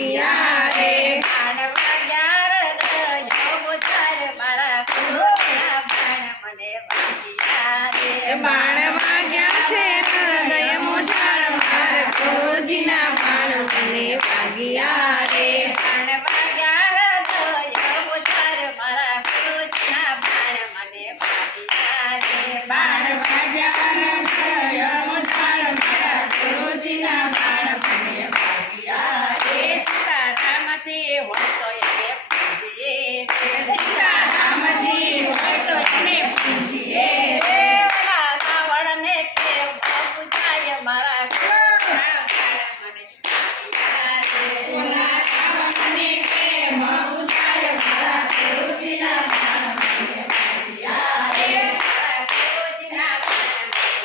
ભાગ્યા રે બાણ વાગ્યા રે દયો ચાર મારા ગુરુજીના બાણ મને વાગ્યા રે બાણ વાગ્યા છે હૃદય મોજાળ માર ગુરુજીના બાણ મને વાગ્યા રે બાણ વાગ્યા રે દયો ચાર મારા ગુરુજીના બાણ મને વાગ્યા રે બાણ વાગ્યા હૃદય મોજાળ મારા ગુરુજીના બાણ મને વાગ્યા રે સીતારામજી હોય તો એને પૂજીએ સીતારામજી હોય તો એને પૂજીએ રાવણને કેમ પૂજાય મારા ગુરુજીના બાણ મને વાગ્યા રે ઓલા રાવણને કેમ પૂજાય મારા ગુરુજીના બાણ મને વાગ્યા રે મારા ગુરુજીના બાણ મને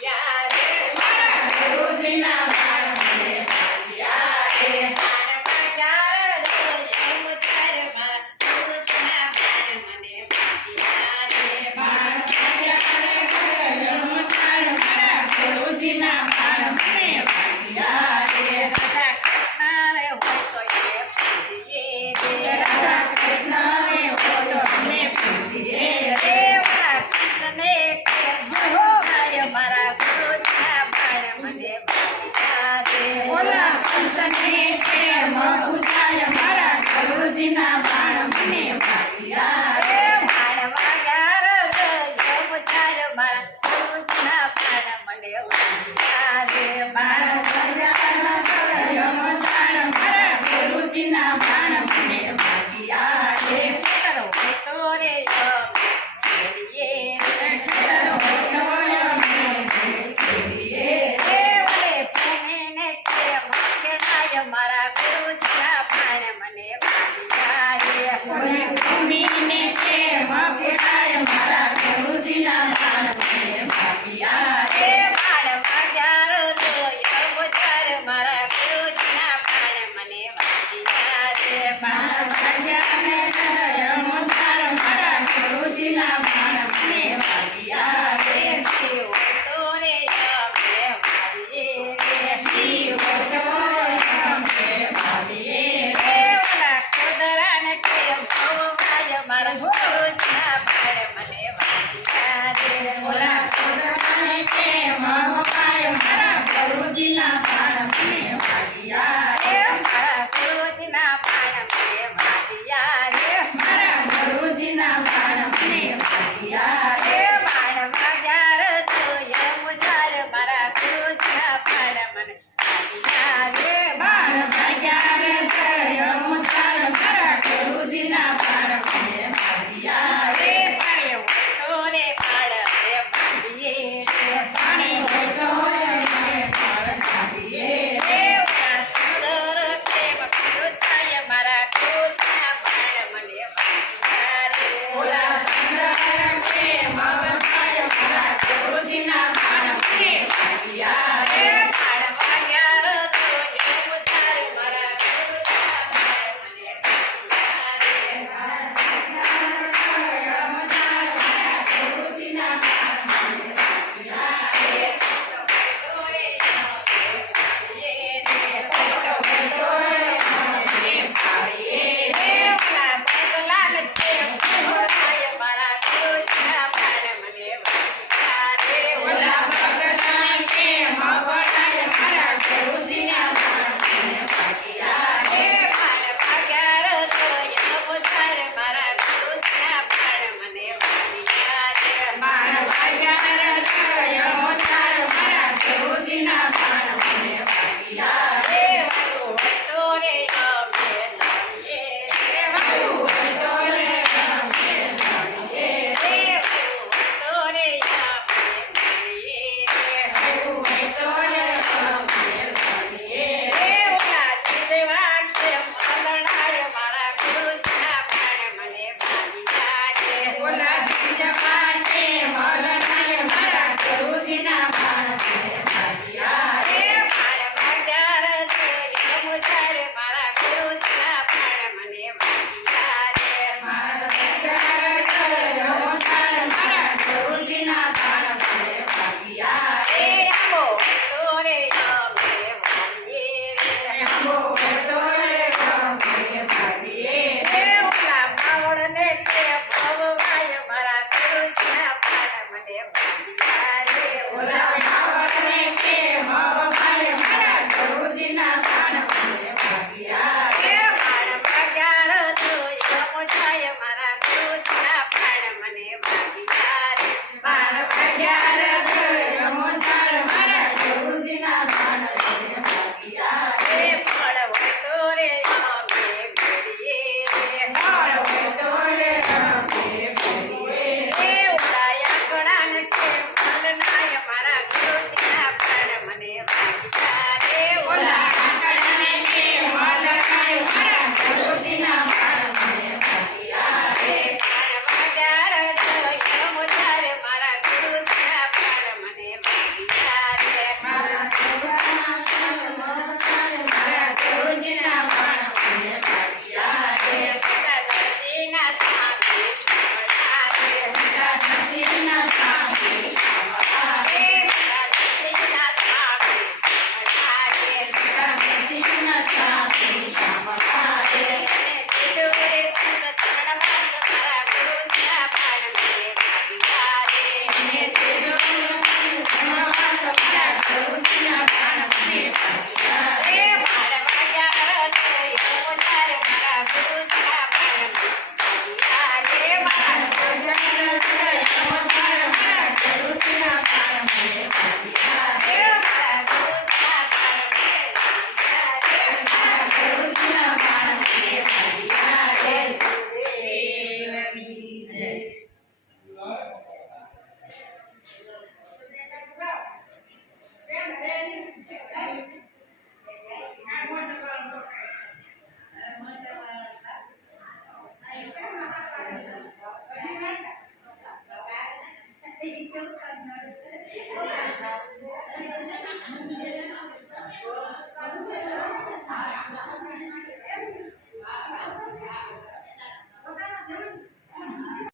વાગ્યા રે મારા ગુરુજીના બાણ મને વાગ્યા રે બાણ વાગ્યા રે દયો ચાર મારા ગુરુજીના બાણ મને વાગ્યા રે બાણ વાગ્યા રે ગયો મોજાળ મારા ગુરુજીના બાણ મને વાગ્યા રે રાધા કૃષ્ણ રે હોય તો એને પૂજીએ રે રાધા કૃષ્ણ રે હોય તો અમે પૂજીએ રે દેવના કૃષ્ણને કેમ ભોગાય મારા ગુરુજીના બાણ મને વાગ્યા રે ઓલા કંસને કેમ પૂજાય મારા ગુરુજીના બાણ મને વાગ્યા રે બાણ વાગ્યા રે દયો ચાર મારા ગુરુજીના બાણ મને વાગ્યા રે બાણ વાગ્યા ગયો મોજાળ મારા ગુરુજીના બાણ મને વાગ્યા રે ખેતર હોય તો રે ખેડીએ રે ખેતર હોય તો અમે ખેડીએ રે દેવને ભૂમિને કેમ ખેડાય મારા ગુરુજીના બાણ મને વાગ્યા રે ઓલે ભૂમિને કેમ ખેડાય મારા ગુરુજીના બાણ મને વાગ્યા રે બાણ વાગ્યા રે દયો ચાર મારા ગુરુજીના બાણ મને વાગ્યા રે બાણ વાગ્યા ને ગયો મોજાળ મારા ગુરુજીના બાણ મને વાગ્યા રે હોય તો રે અમે વાવીએ રે જીવ તો અમે ભાવીએ રે દેવના કુદરાને કેમ ભોગાય મારા ગુરુજીના બાણ મને વાગ્યા રે ઓલા ખોદાને કેમ ભોગાય મારા ગુરુજીના બાણ મને વાગ્યા રે મારા ગુરુજીના બાણ મને વાગ્યા રે મારા ગુરુજીના બાણ મને વાગ્યા Thank you.